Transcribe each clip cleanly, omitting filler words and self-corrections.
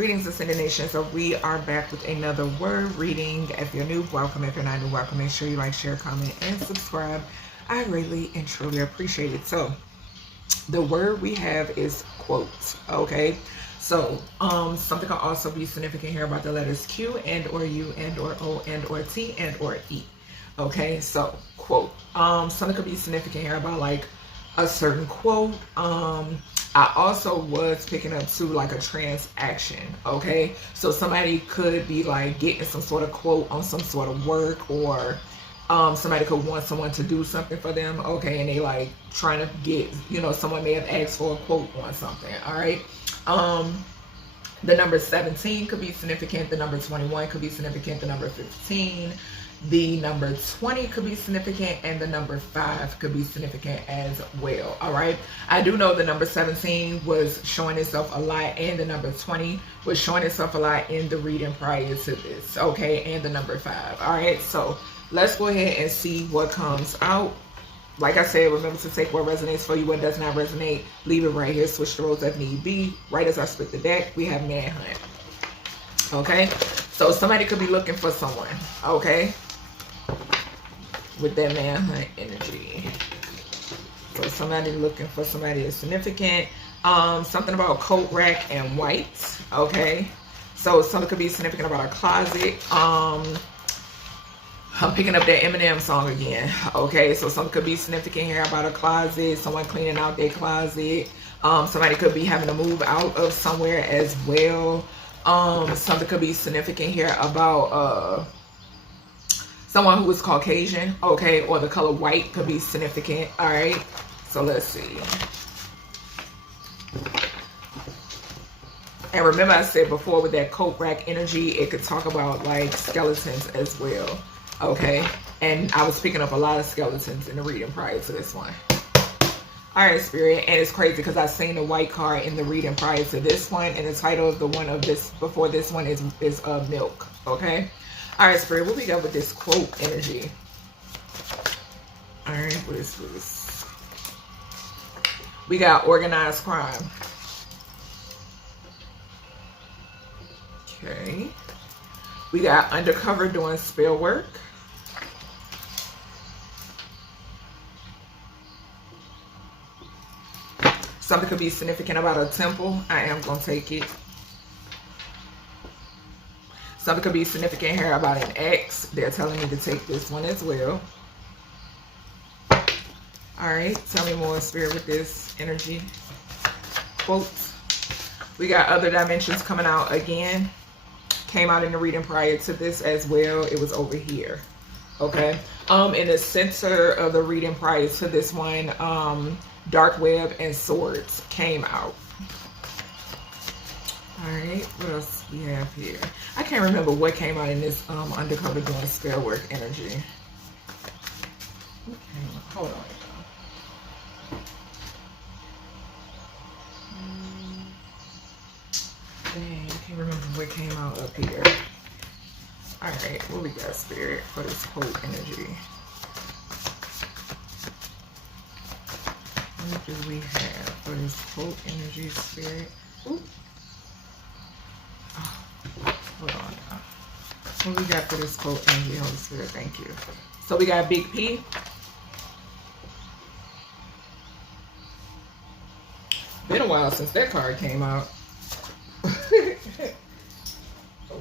Greetings, Ascended Nation. So we are back with another word reading. If you're new, welcome. If you're not new, welcome. Make sure you like, share, comment, and subscribe. I greatly and truly appreciate it. So the word we have is quote. Okay. So something can also be significant here about the letters Q and or U and or O and or T and or E. Okay. So quote. Something could be significant here about like a certain quote. I also was picking up too like a transaction, okay? So somebody could be like getting some sort of quote on some sort of work, or somebody could want someone to do something for them, okay? And they like trying to get, you know, someone may have asked for a quote on something, all right? The number 17 could be significant. The number 21 could be significant. The number 15. The number 20 could be significant, and the number 5 could be significant as well. All right. I do know the number 17 was showing itself a lot, and the number 20 was showing itself a lot in the reading prior to this. Okay. And the number 5. All right. So let's go ahead and see what comes out. Like I said, remember to take what resonates for you. What does not resonate, leave it right here. Switch the roles if need be. Right as I split the deck, we have manhunt. Okay. So somebody could be looking for someone. Okay. With that manhunt energy. So somebody looking for somebody is significant. Something about coat rack and white. Okay. So something could be significant about a closet. I'm picking up that Eminem song again. Okay. So something could be significant here about a closet. Someone cleaning out their closet. Somebody could be having to move out of somewhere as well. Something could be significant here about someone who is Caucasian, okay, or the color white could be significant. All right, so let's see. And remember I said before with that coat rack energy, it could talk about like skeletons as well, okay? And I was picking up a lot of skeletons in the reading prior to this one. All right, Spirit, and it's crazy because I've seen the white card in the reading prior to this one, and the title of the one of this before this one is milk, okay? All right, Spirit, what we got with this quote energy? All right, what is this? We got organized crime. Okay. We got undercover doing spell work. Something could be significant about a temple. I am going to take it. Something could be significant here about an ex. They're telling me to take this one as well. All right. Tell me more, Spirit, with this energy. Quotes. We got other dimensions coming out again. Came out in the reading prior to this as well. It was over here. Okay. In the center of the reading prior to this one, dark web and swords came out. All right, what else we have here? I can't remember what came out in this undercover doing spell work energy. Okay, hold on. Dang, I can't remember what came out up here. All right, what we got, Spirit, for this quote energy? What do we have for this quote energy, Spirit? Ooh. Hold on now. What we got for this quote energy, Holy Spirit? Thank you. So we got Big P. Been a while since that card came out.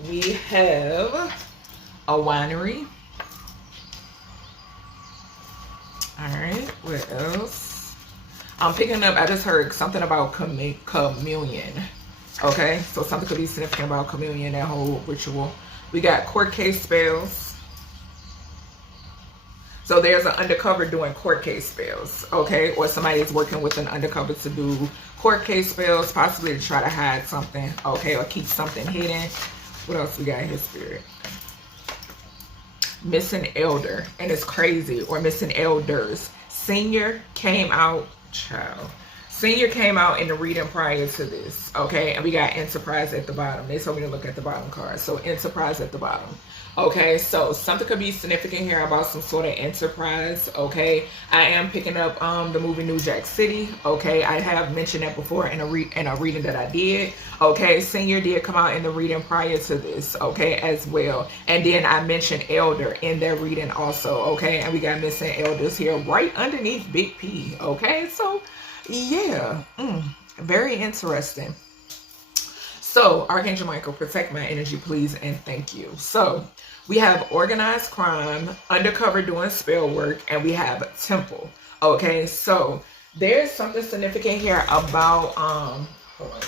We have a winery. All right, what else? I'm picking up, I just heard something about communion. Okay, so something could be significant about communion, that whole ritual. We got court case spells. So there's an undercover doing court case spells, okay? Or somebody is working with an undercover to do court case spells, possibly to try to hide something, okay? Or keep something hidden. What else we got here, Spirit? Missing elder, and it's crazy, or missing elders. Senior came out, child. Senior came out in the reading prior to this, okay? And we got Enterprise at the bottom. They told me to look at the bottom card. So Enterprise at the bottom. Okay, so something could be significant here about some sort of enterprise, okay? I am picking up the movie New Jack City, okay? I have mentioned that before in a reading that I did, okay? Senior did come out in the reading prior to this, okay, as well. And then I mentioned Elder in that reading also, okay? And we got missing elders here right underneath Big P, okay? So, yeah, very interesting. So, Archangel Michael, protect my energy, please, and thank you. So, we have organized crime, undercover doing spell work, and we have temple. Okay, so there's something significant here about hold on,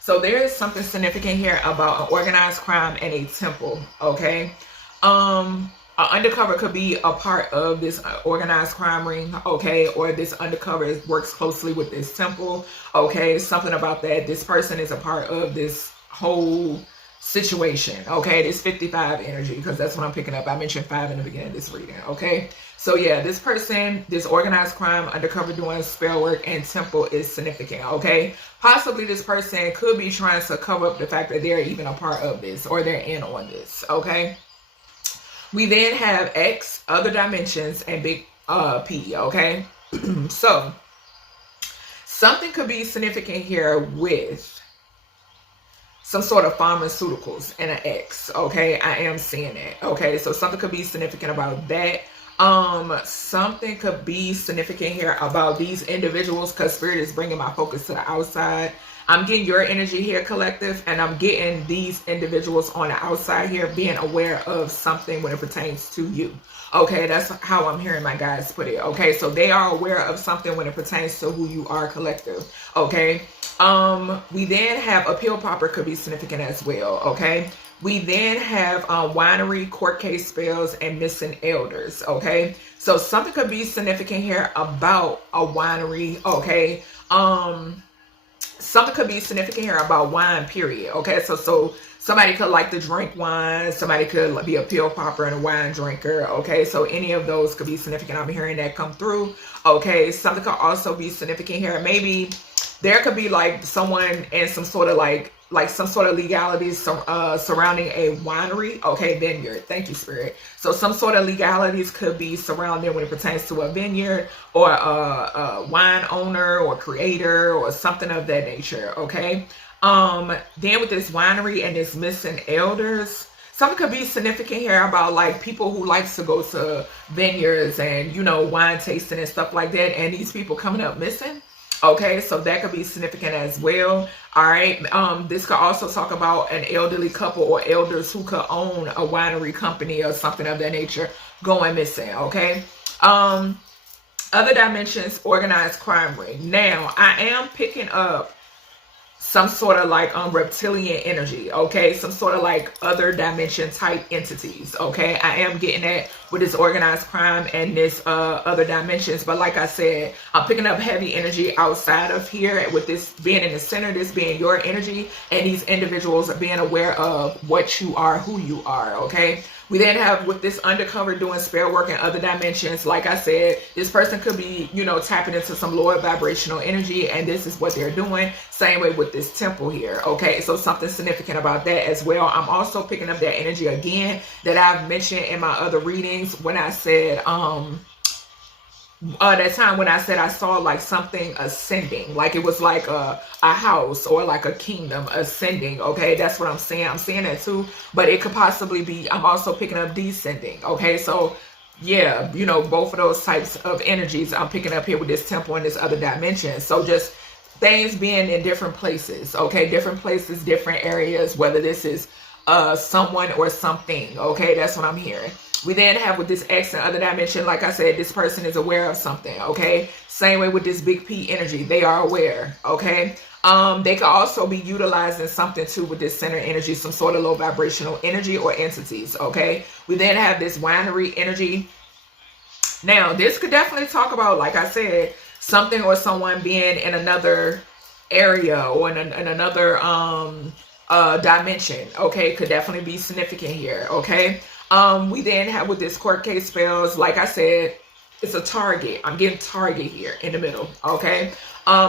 so there is something significant here about an organized crime and a temple. Okay, undercover could be a part of this organized crime ring, okay, or this undercover works closely with this temple, okay, something about that. This person is a part of this whole situation, okay, this 55 energy, because that's what I'm picking up. I mentioned 5 in the beginning of this reading, okay. So yeah, this person, this organized crime, undercover doing spell work, and temple is significant, okay. Possibly this person could be trying to cover up the fact that they're even a part of this, or they're in on this, okay. We then have X, other dimensions, and big P, okay? So, something could be significant here with some sort of pharmaceuticals and an X, okay? I am seeing it, okay? So, something could be significant about that. Something could be significant here about these individuals, because Spirit is bringing my focus to the outside. I'm getting your energy here, collective, and I'm getting these individuals on the outside here being aware of something when it pertains to you. Okay, that's how I'm hearing my guys put it. Okay, so they are aware of something when it pertains to who you are, collective. Okay, we then have a pill popper could be significant as well. Okay, we then have winery, court case spells, and missing elders. Okay, so something could be significant here about a winery. Okay, something could be significant here about wine, period. Okay, so somebody could like to drink wine, somebody could be a pill popper and a wine drinker. Okay, so any of those could be significant. I'm hearing that come through. Okay, something could also be significant here. Maybe there could be like someone in some sort of like some sort of legalities surrounding a winery, okay, vineyard. Thank you, Spirit. So some sort of legalities could be surrounding when it pertains to a vineyard or a wine owner or creator or something of that nature, okay? Then with this winery and this missing elders, something could be significant here about like people who likes to go to vineyards and, you know, wine tasting and stuff like that, and these people coming up missing. Okay, so that could be significant as well. All right, this could also talk about an elderly couple or elders who could own a winery company or something of that nature going missing. Okay, other dimensions, organized crime ring. Now, I am picking up some sort of like reptilian energy, okay, some sort of like other dimension type entities, okay. I am getting that with this organized crime and this other dimensions, but like I said, I'm picking up heavy energy outside of here with this being in the center, this being your energy, and these individuals are being aware of what you are, who you are, okay. We then have with this undercover doing spell work and other dimensions, like I said, this person could be, you know, tapping into some lower vibrational energy, and this is what they're doing. Same way with this temple here, okay? So something significant about that as well. I'm also picking up that energy again that I've mentioned in my other readings when I said, that time when I said I saw like something ascending, like it was like a house or like a kingdom ascending, okay? That's what I'm saying. I'm seeing that too, but it could possibly be, I'm also picking up descending, okay? So yeah, you know, both of those types of energies I'm picking up here with this temple and this other dimension. So just things being in different places, okay? Different places, different areas, whether this is someone or something, okay? That's what I'm hearing. We then have with this X and other dimension, like I said, this person is aware of something, okay? Same way with this big P energy, they are aware, okay? They could also be utilizing something too with this center energy, some sort of low vibrational energy or entities, okay? We then have this winery energy. Now, this could definitely talk about, like I said, something or someone being in another area or in another dimension, okay? Could definitely be significant here, okay? We then have with this court case spells, like I said, It's a target. I'm getting target here in the middle. Okay.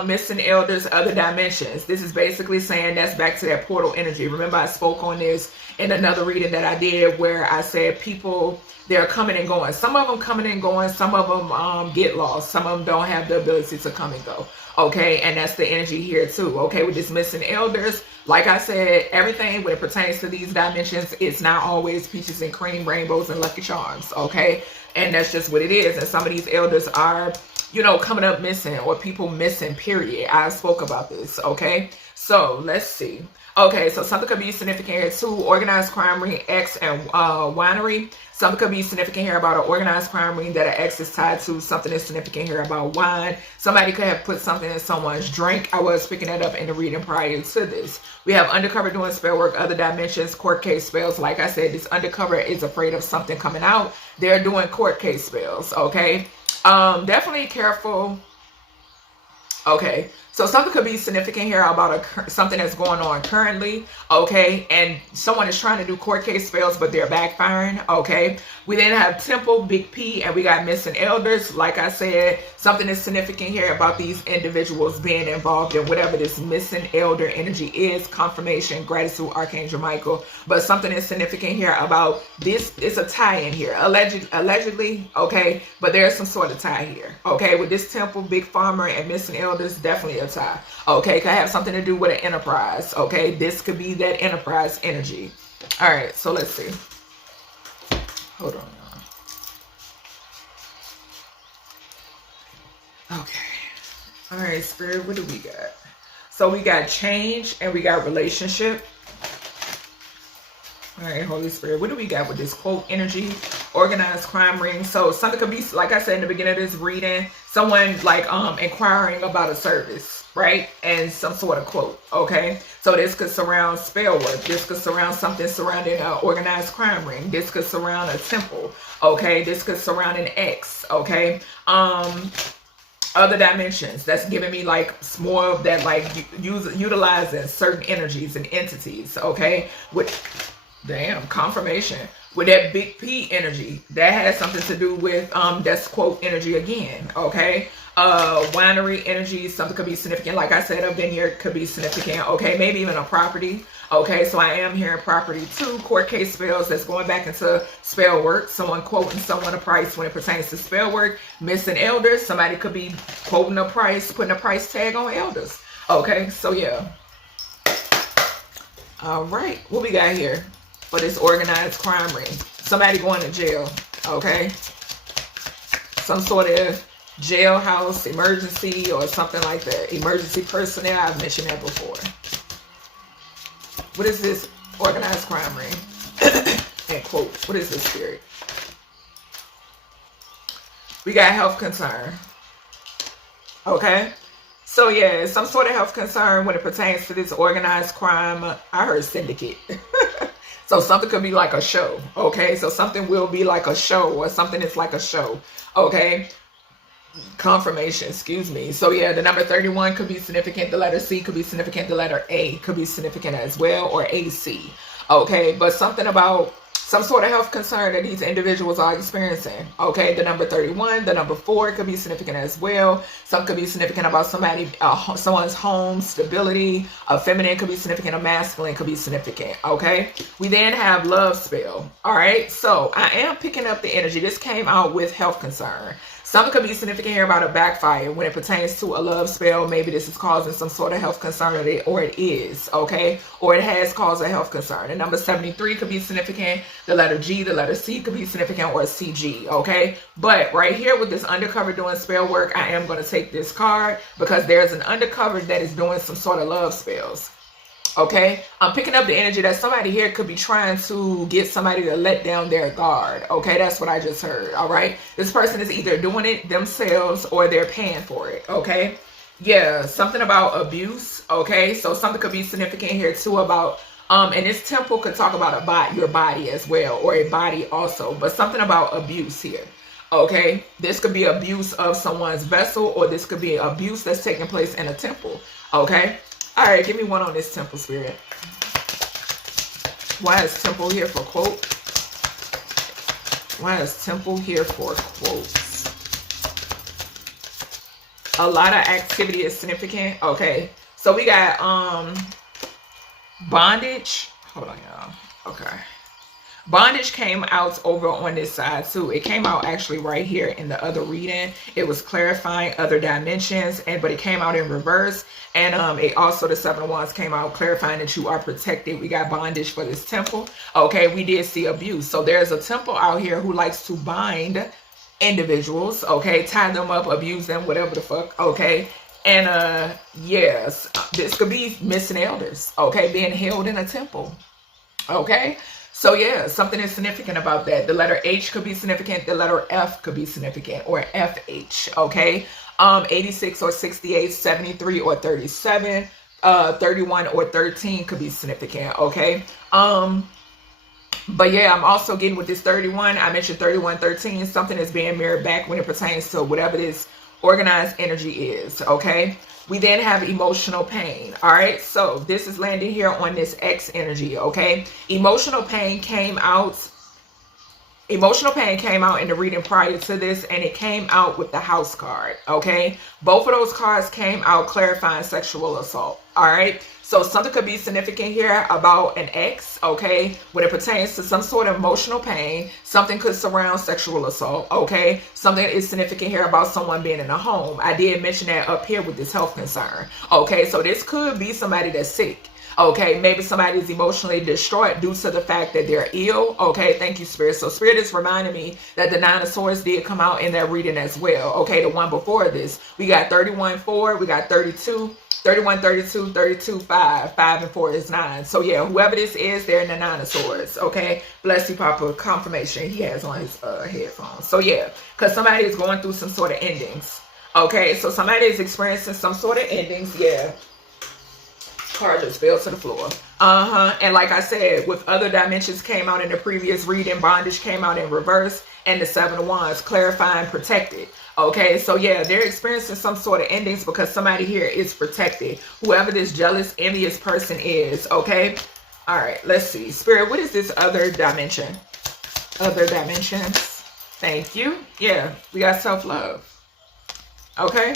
Missing elders, other dimensions. This is basically saying that's back to that portal energy. Remember, I spoke on this in another reading that I did where I said people, they're coming and going. Some of them coming and going. Some of them get lost. Some of them don't have the ability to come and go. Okay, and that's the energy here too. Okay, with this missing elders, like I said, everything when it pertains to these dimensions, it's not always peaches and cream, rainbows and lucky charms. Okay, and that's just what it is. And some of these elders are, you know, coming up missing, or people missing, period. I spoke about this. Okay, so let's see. Okay, so something could be significant here too. Organized crime ring, X, and winery. Something could be significant here about an organized crime ring that an X is tied to. Something is significant here about wine. Somebody could have put something in someone's drink. I was picking that up in the reading prior to this. We have undercover doing spell work, other dimensions, court case spells. Like I said, this undercover is afraid of something coming out. They're doing court case spells. Okay, definitely careful. Okay, so something could be significant here about something that's going on currently, okay, and someone is trying to do court case spells, but they're backfiring, okay. We then have temple, big P, and we got missing elders. Like I said, something is significant here about these individuals being involved in whatever this missing elder energy is. Confirmation, gratitude, Archangel Michael. But something is significant here about this. It's a tie in here, allegedly, okay, but there's some sort of tie here, okay, with this temple, big farmer, and missing elders, definitely a tie, okay. Could have something to do with an enterprise, okay. This could be that enterprise energy. All right, so let's see. Hold on, y'all. Okay. All right, Spirit, what do we got? So we got change and we got relationship. All right, Holy Spirit, what do we got with this quote energy? Organized crime ring. So something could be, like I said in the beginning of this reading, someone like inquiring about a service, right? And some sort of quote, okay? So this could surround spell work. This could surround something surrounding an organized crime ring. This could surround a temple, okay? This could surround an X, okay? Other dimensions. That's giving me like more of that, like utilizing certain energies and entities, okay? With confirmation. With that big P energy, that has something to do with that's quote energy again, okay? Winery energy, something could be significant. Like I said, a vineyard could be significant, okay? Maybe even a property, okay? So I am hearing property too. Court case spells, that's going back into spell work. Someone quoting someone a price when it pertains to spell work. Missing elders, somebody could be quoting a price, putting a price tag on elders, okay? So yeah. All right, what we got here for this organized crime ring? Somebody going to jail, okay? Some sort of jailhouse emergency or something like that. Emergency personnel, I've mentioned that before. What is this organized crime ring? And quote, what is this, Spirit? We got health concern, okay? So yeah, some sort of health concern when it pertains to this organized crime. I heard syndicate. So something could be like a show, okay? So something will be like a show, or something is like a show, okay? Confirmation, excuse me. So yeah, the number 31 could be significant. The letter C could be significant. The letter A could be significant as well, or AC, okay? But something about some sort of health concern that these individuals are experiencing, okay? The number 31, the number 4 could be significant as well. Some could be significant about somebody, someone's home stability. A feminine could be significant. A masculine could be significant, okay? We then have love spell, all right? So I am picking up the energy. This came out with health concern. Something could be significant here about a backfire when it pertains to a love spell. Maybe this is causing some sort of health concern, or it is, okay? Or it has caused a health concern. And number 73 could be significant. The letter G, the letter C could be significant, or CG, okay? But right here with this undercover doing spell work, I am going to take this card because there's an undercover that is doing some sort of love spells. Okay, I'm picking up the energy that somebody here could be trying to get somebody to let down their guard. Okay, that's what I just heard. All right, this person is either doing it themselves or they're paying for it. Okay, yeah, something about abuse. Okay, so something could be significant here too about and this temple could talk about your body as well, or a body also, but something about abuse here. Okay, this could be abuse of someone's vessel, or this could be abuse that's taking place in a temple. Okay. All right, give me one on this temple, Spirit. Why is temple here for quote? Why is temple here for quotes? A lot of activity is significant. Okay. So we got bondage. Hold on, y'all. Okay. Bondage came out over on this side too. It came out actually right here in the other reading. It was clarifying other dimensions, but it came out in reverse. And it also, the Seven of Wands came out clarifying that you are protected. We got bondage for this temple. Okay, we did see abuse. So there's a temple out here who likes to bind individuals. Okay, tie them up, abuse them, whatever the fuck. Okay. And yes, this could be missing elders. Okay, being held in a temple. Okay. So yeah, something is significant about that. The letter H could be significant. The letter F could be significant, or FH, okay? 86 or 68, 73 or 37, 31 or 13 could be significant, okay? But yeah, I'm also getting with this 31. I mentioned 31, 13. Something is being mirrored back when it pertains to whatever this organized energy is, okay? We then have emotional pain. All right. So this is landing here on this X energy. Okay. Emotional pain came out. Emotional pain came out in the reading prior to this, and it came out with the house card. Okay. Both of those cards came out clarifying sexual assault. All right. So something could be significant here about an ex, okay? When it pertains to some sort of emotional pain, something could surround sexual assault, okay? Something is significant here about someone being in a home. I did mention that up here with this health concern, okay? So this could be somebody that's sick, okay? Maybe somebody is emotionally distraught due to the fact that they're ill, okay? Thank you, Spirit. So Spirit is reminding me that the Nine of Swords did come out in that reading as well, okay? The one before this, we got 31-4, we got 32, 31, 32, 32, 5. 5 and 4 is 9. So yeah, whoever this is, they're in the Nine of Swords. Okay. Bless you, Papa. Confirmation. He has on his headphones. So yeah, because somebody is going through some sort of endings. Okay. So somebody is experiencing some sort of endings. Yeah. Card just fell to the floor. And like I said, with other dimensions came out in the previous reading, bondage came out in reverse, and the Seven of Wands clarifying protected. Okay, so yeah, they're experiencing some sort of endings because somebody here is protected. Whoever this jealous, envious person is, okay? All right, let's see. Spirit, what is this other dimension? Other dimensions. Thank you. Yeah, we got self-love. Okay?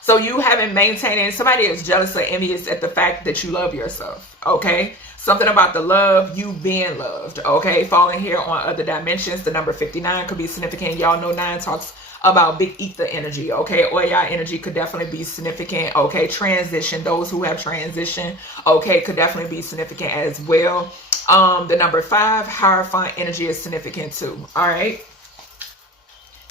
So you haven't maintained, somebody is jealous or envious at the fact that you love yourself, okay? Something about the love, you being loved, okay? Falling here on other dimensions. The number 59 could be significant. Y'all know 9 talks about big ether energy, okay? Oya energy could definitely be significant, okay? Transition, those who have transition, okay, could definitely be significant as well. The number 5, Hierophant energy is significant too, all right?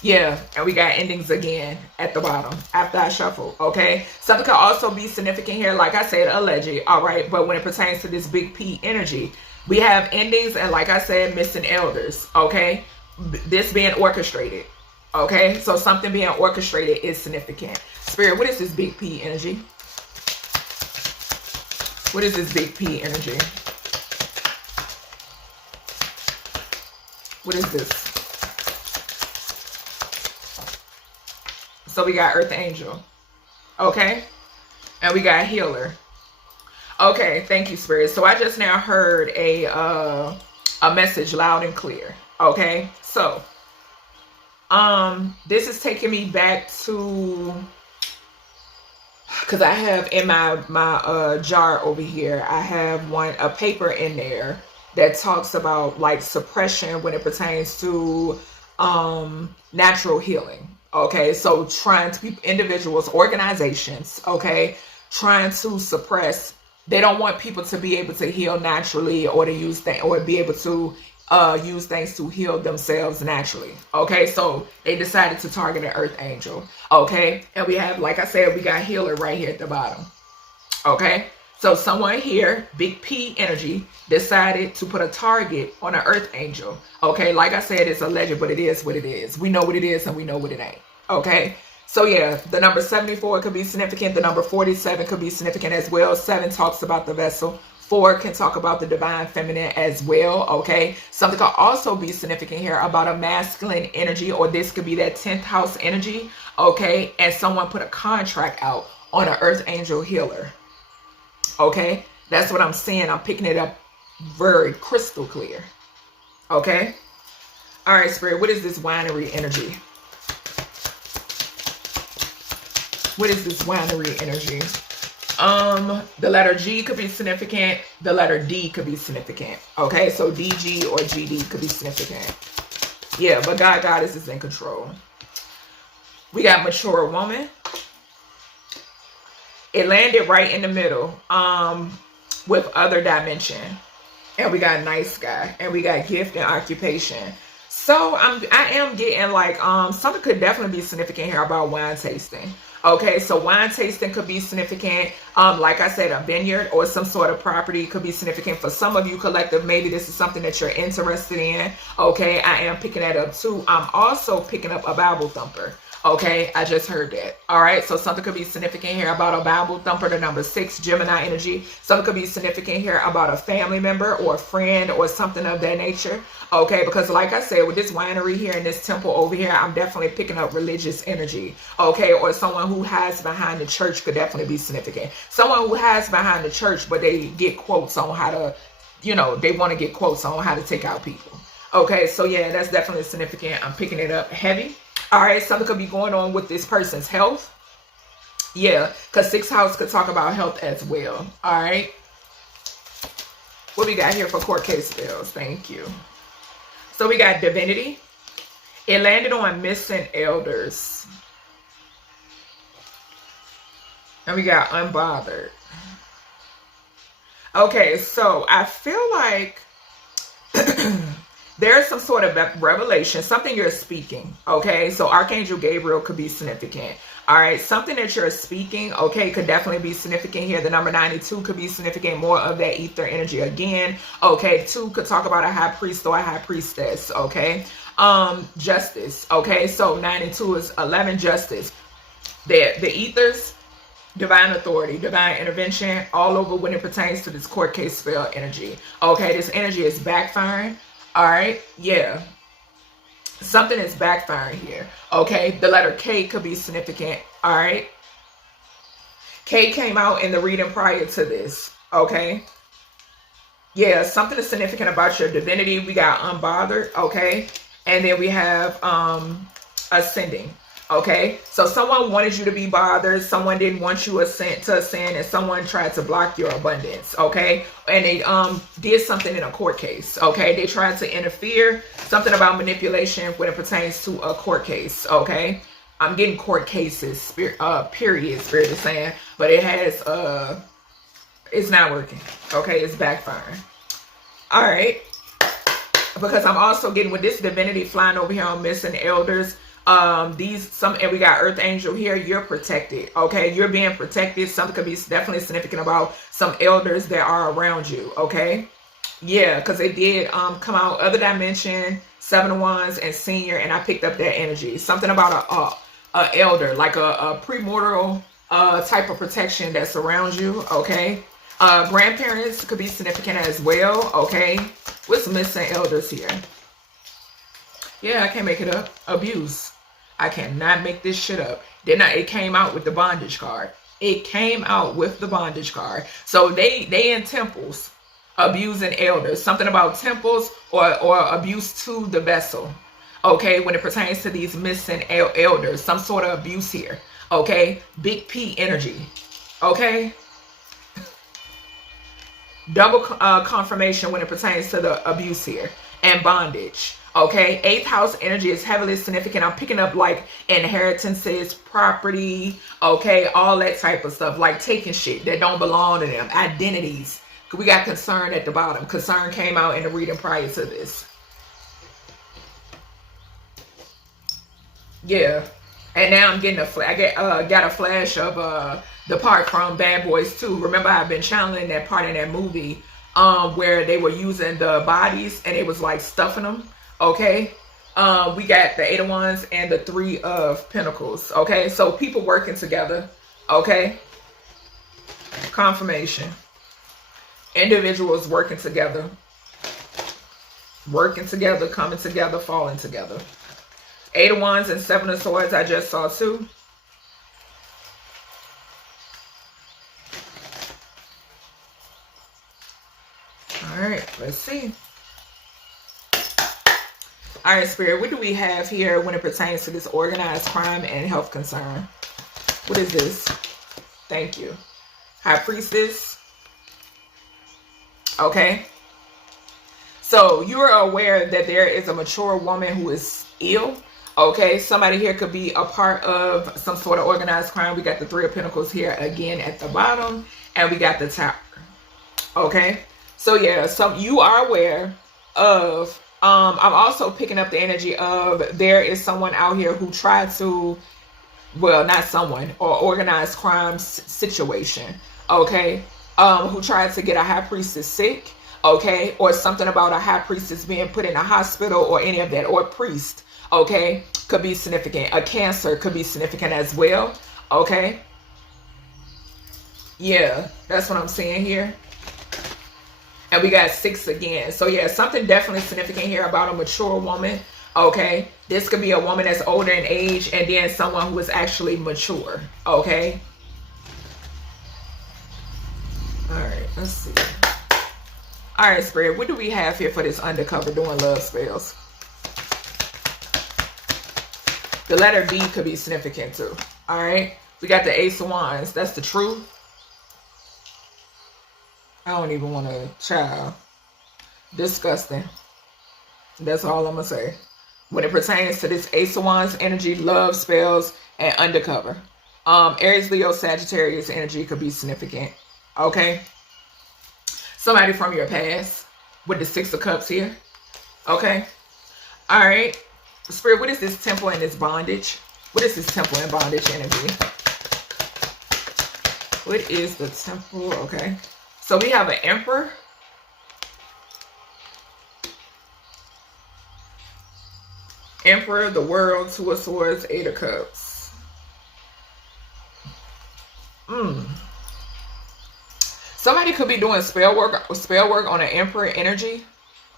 Yeah, and we got endings again at the bottom after I shuffle, okay? Something could also be significant here, like I said, alleged, all right? But when it pertains to this big P energy, we have endings and, like I said, missing elders, okay? This being orchestrated, okay? So something being orchestrated is significant. Spirit, what is this big P energy? What is this big P energy? What is this? So we got Earth Angel, okay? And we got Healer. Okay, thank you, Spirit. So I just now heard a message loud and clear, okay? So, this is taking me back to, because I have in my jar over here, I have a paper in there that talks about like suppression when it pertains to natural healing. Okay, so trying to be individuals, organizations, okay, trying to suppress. They don't want people to be able to heal naturally or to use things or be able to use things to heal themselves naturally. Okay, so they decided to target an Earth Angel. Okay, and we have, like I said, we got Healer right here at the bottom. Okay, so someone here, big P energy, decided to put a target on an Earth Angel. Okay, like I said, it's alleged, but it is what it is. We know what it is and we know what it ain't. Okay, so yeah, the number 74 could be significant. The number 47 could be significant as well. 7 talks about the vessel. 4 can talk about the divine feminine as well, okay? Something could also be significant here about a masculine energy, or this could be that 10th house energy, okay? And someone put a contract out on an Earth Angel Healer, okay? That's what I'm saying. I'm picking it up very crystal clear, okay? All right, Spirit, what is this winery energy? What is this winery energy? The letter G could be significant. The letter D could be significant. Okay, so DG or GD could be significant. Yeah, but God, Goddess is in control. We got mature woman. It landed right in the middle with other dimension. And we got nice guy. And we got gift and occupation. So I am getting like something could definitely be significant here about wine tasting. Okay, so wine tasting could be significant. Like I said, a vineyard or some sort of property could be significant for some of you collective. Maybe this is something that you're interested in. Okay, I am picking that up too. I'm also picking up a Bible thumper. Okay, I just heard that. All right, so something could be significant here about a Bible thumper, the number 6, Gemini energy. Something could be significant here about a family member or a friend or something of that nature. Okay, because like I said, with this winery here and this temple over here, I'm definitely picking up religious energy. Okay, or someone who hides behind the church could definitely be significant. Someone who hides behind the church, but they get quotes on how to, you know, they want to get quotes on how to take out people. Okay, so yeah, that's definitely significant. I'm picking it up heavy. All right, something could be going on with this person's health. Yeah, because 6th house could talk about health as well. All right. What we got here for court case bills? Thank you. So we got divinity. It landed on missing elders. And we got unbothered. Okay, so I feel like there's some sort of revelation, something you're speaking, okay? So Archangel Gabriel could be significant, all right? Something that you're speaking, okay, could definitely be significant here. The number 92 could be significant, more of that ether energy again, okay? 2 could talk about a high priest or a high priestess, okay? Justice, okay? So 92 is 11, justice. The ethers, divine authority, divine intervention, all over when it pertains to this court case spell energy, okay? This energy is backfiring. All right, yeah, something is backfiring here. Okay, the letter K could be significant. All right, K came out in the reading prior to this. Okay, yeah, something is significant about your divinity. We got unbothered. Okay, and then we have ascending. Okay, so someone wanted you to be bothered, someone didn't want you to ascend, and someone tried to block your abundance. Okay, and they did something in a court case. Okay, they tried to interfere, something about manipulation when it pertains to a court case. Okay, I'm getting court cases, period, Spirit is saying, but it has it's not working. Okay, it's backfiring. All right, because I'm also getting with this divinity flying over here on missing elders. And we got Earth Angel here. You're protected. Okay, you're being protected. Something could be definitely significant about some elders that are around you. Okay, yeah, because they did come out other dimension, 7 of Wands and senior, and I picked up that energy. Something about a elder, like a premortal type of protection that surrounds you. Okay, grandparents could be significant as well. Okay, what's missing elders here? Yeah, I can't make it up. Abuse. I cannot make this shit up. It came out with the bondage card. It came out with the bondage card. So they in temples abusing elders. Something about temples or abuse to the vessel. Okay, when it pertains to these missing elders. Some sort of abuse here. Okay, big P energy. Okay. Double confirmation when it pertains to the abuse here. And bondage. Okay, 8th house energy is heavily significant. I'm picking up like inheritances, property, okay, all that type of stuff, like taking shit that don't belong to them, identities. We got concern at the bottom. Concern came out in the reading prior to this. Yeah, and now I'm getting got a flash of the part from Bad Boys 2. Remember, I've been channeling that part in that movie where they were using the bodies and it was like stuffing them. Okay, we got the 8 of Wands and the 3 of Pentacles. Okay, so people working together. Okay, confirmation. Individuals working together, coming together, falling together. 8 of Wands and 7 of Swords I just saw too. All right, let's see. All right, Spirit, what do we have here when it pertains to this organized crime and health concern? What is this? Thank you. High Priestess. Okay. So you are aware that there is a mature woman who is ill. Okay. Somebody here could be a part of some sort of organized crime. We got the Three of Pentacles here again at the bottom. And we got the Tower. Okay. So yeah, so you are aware of, I'm also picking up the energy of there is someone out here who tried to, well, not someone, or organized crime situation, okay, who tried to get a high priestess sick, okay, or something about a high priestess being put in a hospital or any of that, or priest, okay, could be significant. A cancer could be significant as well, okay. Yeah, that's what I'm seeing here. And we got 6 again. So yeah, something definitely significant here about a mature woman. Okay. This could be a woman that's older in age and then someone who is actually mature. Okay. All right. Let's see. All right, Spirit. What do we have here for this undercover doing love spells? The letter B could be significant too. All right. We got the Ace of Wands. That's the truth. I don't even want to, child. Disgusting. That's all I'm going to say. When it pertains to this Ace of Wands energy, love spells, and undercover. Aries, Leo, Sagittarius energy could be significant. Okay. Somebody from your past with the 6 of Cups here. Okay. All right. Spirit, what is this temple and this bondage? What is this temple and bondage energy? What is the temple? Okay. So we have an Emperor. Emperor, the World, 2 of Swords, 8 of Cups. Somebody could be doing spell work on an Emperor energy.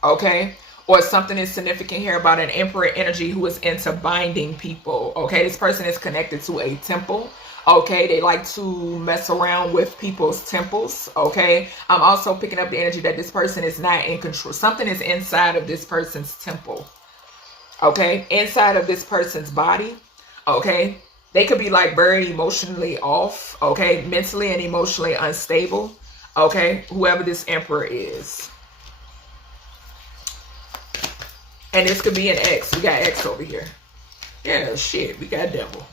Okay. Or something is significant here about an Emperor energy who is into binding people. Okay. This person is connected to a temple. Okay, they like to mess around with people's temples. Okay, I'm also picking up the energy that this person is not in control. Something is inside of this person's temple. Okay, inside of this person's body. Okay, they could be like very emotionally off. Okay, mentally and emotionally unstable. Okay, whoever this Emperor is. And this could be an X. We got X over here. Yeah, shit, we got Devil.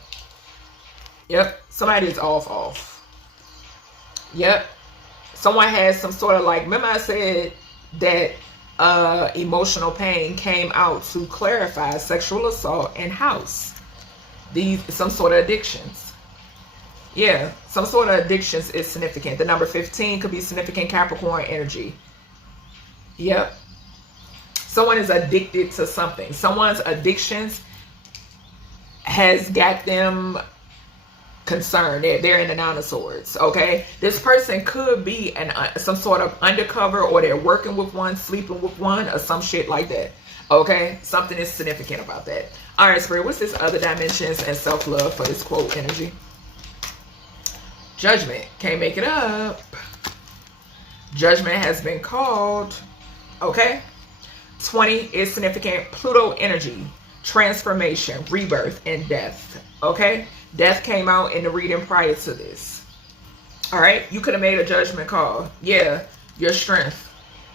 Yep, somebody is off. Yep, someone has some sort of like, remember I said that emotional pain came out to clarify sexual assault and house. Some sort of addictions. Yeah, some sort of addictions is significant. The number 15 could be significant Capricorn energy. Yep. Someone is addicted to something. Someone's addictions has got them concerned. They're in the 9 of Swords. Okay, this person could be some sort of undercover, or they're working with one, sleeping with one, or some shit like that. Okay, something is significant about that. All right, Spirit, what's this other dimensions and self-love for this quote energy? Judgment. Can't make it up. Judgment has been called. Okay, 20 is significant Pluto energy, transformation, rebirth, and death. Okay, death came out in the reading prior to this. All right, you could have made a judgment call. Yeah, your strength.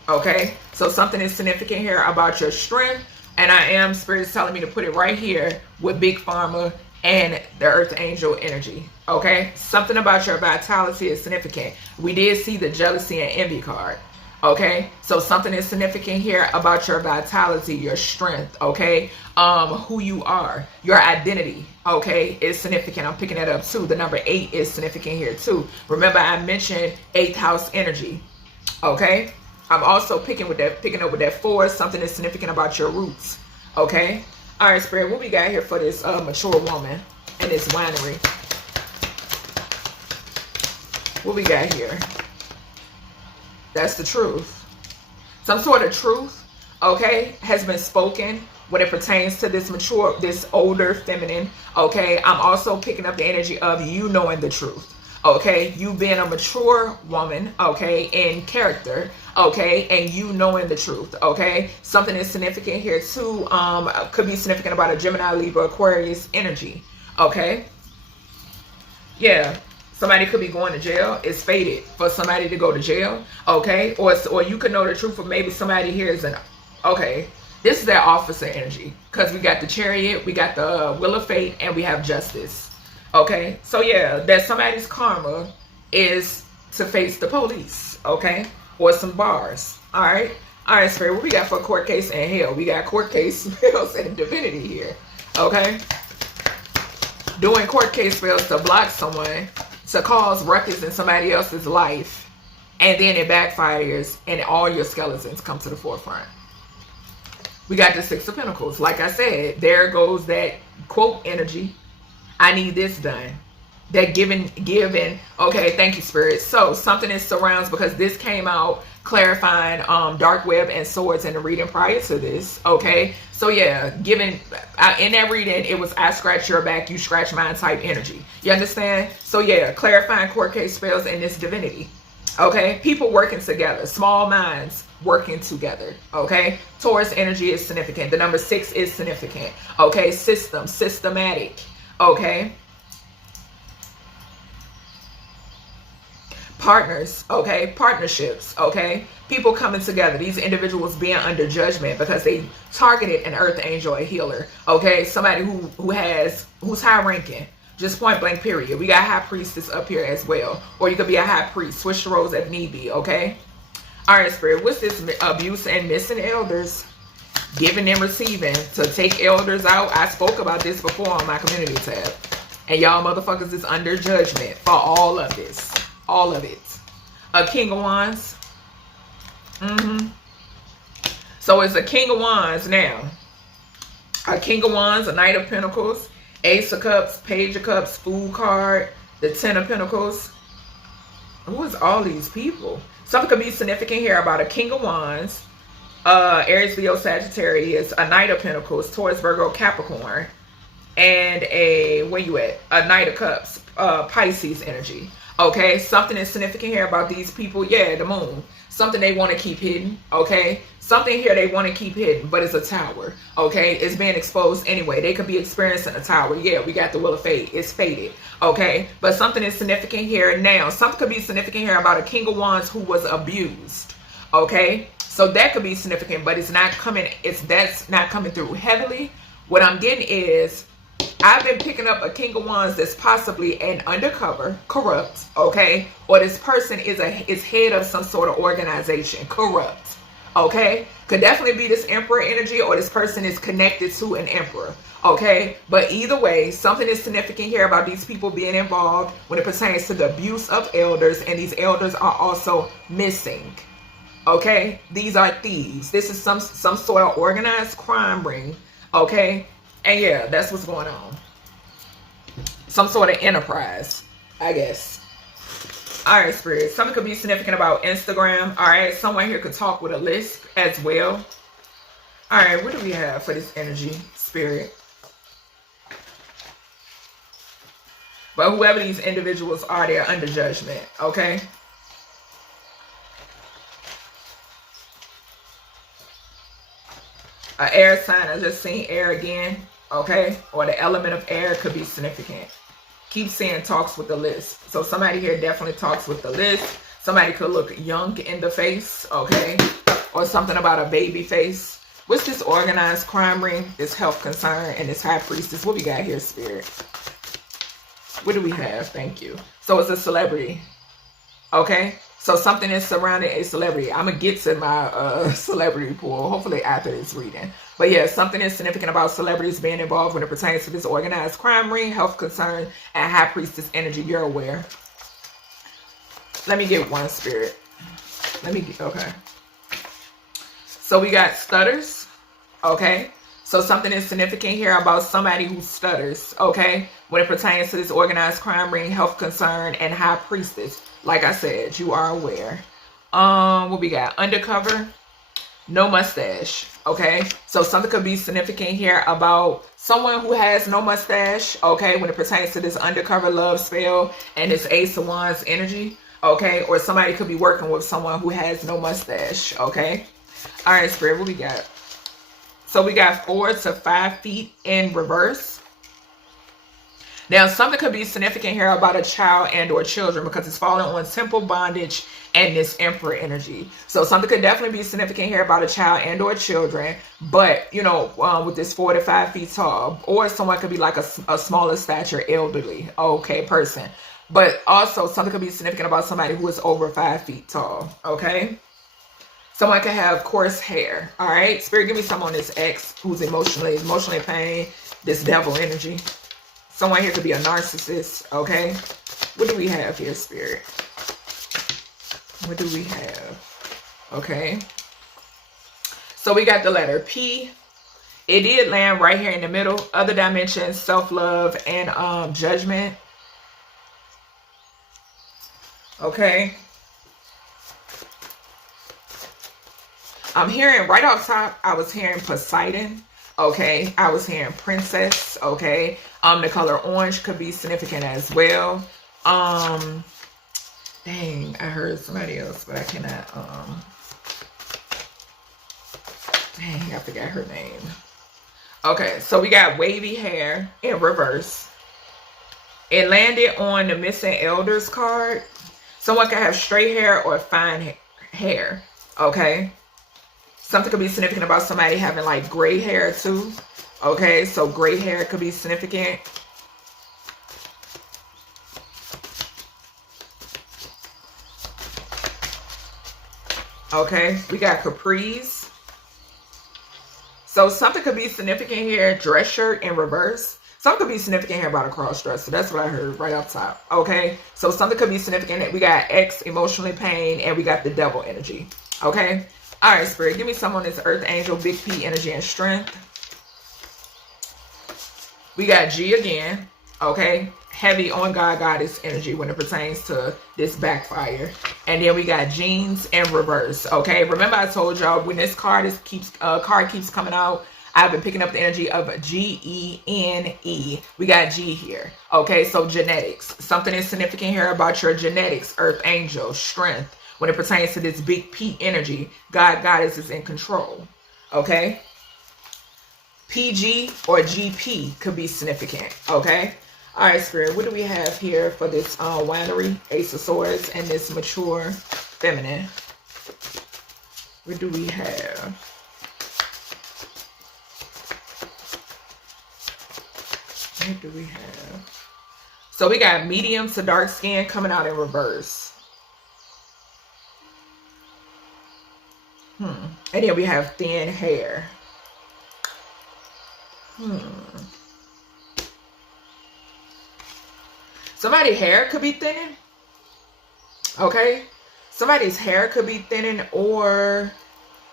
Okay, so something is significant here about your strength, and Spirit is telling me to put it right here with Big Pharma and the Earth Angel energy. Okay, something about your vitality is significant. We did see the jealousy and envy card. Okay, so something is significant here about your vitality, your strength, okay, who you are, your identity, okay, is significant. I'm picking that up too. The number 8 is significant here too. Remember, I mentioned 8th house energy, okay. I'm also picking up with that 4. Something is significant about your roots, okay. All right, Spirit, what we got here for this mature woman and this winery? What we got here? That's the truth. Some sort of truth, okay, has been spoken when it pertains to this older feminine, okay. I'm also picking up the energy of you knowing the truth, okay. You being a mature woman, okay, in character, okay, and you knowing the truth, okay. Something is significant here too. Could be significant about a Gemini, Libra, Aquarius energy, okay. Yeah, somebody could be going to jail. It's fated for somebody to go to jail, okay? Or you could know the truth of maybe somebody here is an, okay, this is that officer energy, because we got the chariot, we got the wheel of fate, and we have justice, okay? So yeah, that somebody's karma is to face the police, okay? Or some bars, all right? All right, Spirit, what we got for court case and hell? We got court case spells and divinity here, okay? Doing court case spells to block someone, to cause ruckus in somebody else's life, and then it backfires and all your skeletons come to the forefront. We got the Six of Pentacles. Like I said, there goes that quote energy. I need this done. That giving. Okay, thank you, Spirit. So something that surrounds, because this came out clarifying dark web and swords in the reading prior to this. Okay, so yeah, giving in that reading, it was I scratch your back, you scratch mine type energy. You understand? So yeah, clarifying court case spells in this divinity. Okay, people working together, small minds working together. Okay, Taurus energy is significant. The number 6 is significant. Okay, systematic. Okay, partners, okay, partnerships, okay, people coming together, these individuals being under judgment because they targeted an earth angel, a healer, okay, somebody who's high ranking, just point blank period. We got high priestess up here as well, or you could be a high priest, switch the roles if need be. Okay, all right, Spirit, what's this? Abuse and missing elders, giving and receiving, to take elders out. I spoke about this before on my community tab, and y'all motherfuckers is under judgment for all of this. All of it. A King of Wands. So it's a King of Wands now. A King of Wands, a Knight of Pentacles, Ace of Cups, Page of Cups, Fool card, the Ten of Pentacles. Who is all these people? Something could be significant here about a King of Wands, Aries, Leo, Sagittarius, a Knight of Pentacles, Taurus, Virgo, Capricorn, and where you at? A Knight of Cups, Pisces energy. Okay, something is significant here about these people. Yeah, the moon. Something they want to keep hidden. Okay, something here they want to keep hidden, but it's a tower. Okay, it's being exposed anyway. They could be experiencing a tower. Yeah, we got the wheel of fate. It's fated. Okay, but something is significant here now. Something could be significant here about a King of Wands who was abused. Okay, so that could be significant, but it's not coming. That's not coming through heavily. What I'm getting is, I've been picking up a King of Wands that's possibly an undercover, corrupt, okay? Or this person is head of some sort of organization, corrupt, okay? Could definitely be this Emperor energy, or this person is connected to an Emperor, okay? But either way, something is significant here about these people being involved when it pertains to the abuse of elders, and these elders are also missing, okay? These are thieves. This is some sort of organized crime ring, okay? And yeah, that's what's going on. Some sort of enterprise, I guess. All right, Spirit. Something could be significant about Instagram. All right, someone here could talk with a lisp as well. All right, what do we have for this energy, Spirit? But whoever these individuals are, they're under judgment, okay? An air sign, I just seen air again. Okay, or the element of air could be significant. Keep saying talks with the list. So somebody here definitely talks with the list. Somebody could look young in the face, okay? Or something about a baby face. What's this organized crime ring, this health concern, and this high priestess? What we got here, Spirit? What do we have? Thank you. So it's a celebrity, okay? So something is surrounding a celebrity. I'm going to get to my celebrity pool, hopefully after this reading. But yeah, something is significant about celebrities being involved when it pertains to this organized crime ring, health concern, and high priestess energy. You're aware. Let me get one, Spirit. Okay. So we got stutters, okay? So something is significant here about somebody who stutters, okay? When it pertains to this organized crime ring, health concern, and high priestess. Like I said, you are aware. What we got? Undercover, no mustache, okay? So something could be significant here about someone who has no mustache, okay? When it pertains to this undercover love spell and this Ace of Wands energy, okay? Or somebody could be working with someone who has no mustache, okay? All right, Spirit, what we got? So we got 4 to 5 feet in reverse. Now, something could be significant here about a child and or children because it's falling on temple bondage and this emperor energy. So something could definitely be significant here about a child and or children, but you know, with this 4 to 5 feet tall, or someone could be like a smaller stature elderly, okay, person. But also something could be significant about somebody who is over 5 feet tall, okay? Someone could have coarse hair, all right? Spirit, give me someone on this ex who's emotionally in pain, this devil energy. Someone here could be a narcissist, okay? What do we have here, Spirit? What do we have? Okay. So we got the letter P. It did land right here in the middle. Other dimensions, self-love and judgment. Okay. I'm hearing right off top, I was hearing Poseidon. Okay, I was hearing princess. Okay, the color orange could be significant as well. Dang, I heard somebody else, but I cannot. Dang, I forgot her name. Okay, so we got wavy hair in reverse. It landed on the missing elders card. Someone can have straight hair or fine hair. Okay. Something could be significant about somebody having like gray hair too. Okay, so gray hair could be significant. Okay, we got capris. So something could be significant here. Dress shirt in reverse. Something could be significant here about a cross dress. So that's what I heard right up top. Okay, so something could be significant. We got X, emotionally pain, and we got the devil energy. Okay. All right, Spirit, give me someone that's Earth Angel, Big P, energy and strength. We got G again, okay? Heavy on God, Goddess energy when it pertains to this backfire. And then we got Genes in reverse, okay? Remember I told y'all when this card keeps coming out, I've been picking up the energy of G-E-N-E. We got G here, okay? So genetics. Something is significant here about your genetics, Earth Angel, strength. When it pertains to this big P energy, God, Goddess is in control. Okay? PG or GP could be significant. Okay? All right, Spirit. What do we have here for this winery, Ace of Swords, and this mature feminine? What do we have? What do we have? So we got medium to dark skin coming out in reverse. And then we have thin hair. Somebody's hair could be thinning. Okay. Somebody's hair could be thinning, or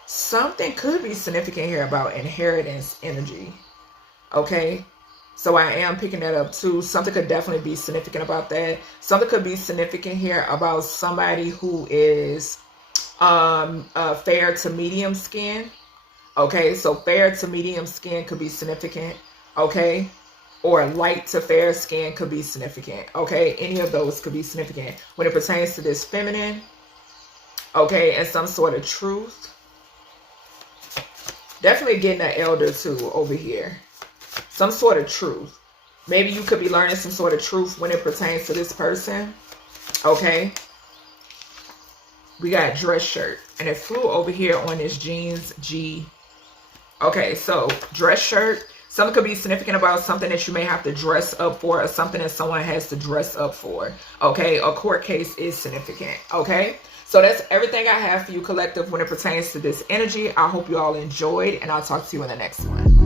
something could be significant here about inheritance energy. Okay. So I am picking that up too. Something could definitely be significant about that. Something could be significant here about somebody who is fair to medium skin. Okay, so fair to medium skin could be significant. Okay, or light to fair skin could be significant. Okay, any of those could be significant when it pertains to this feminine. Okay, and some sort of truth. Definitely getting an elder too over here. Some sort of truth. Maybe you could be learning some sort of truth when it pertains to this person. Okay. We got dress shirt, and it flew over here on this jeans G. Okay, so dress shirt. Something could be significant about something that you may have to dress up for, or something that someone has to dress up for. Okay, a court case is significant. Okay, so that's everything I have for you, collective, when it pertains to this energy. I hope you all enjoyed, and I'll talk to you in the next one.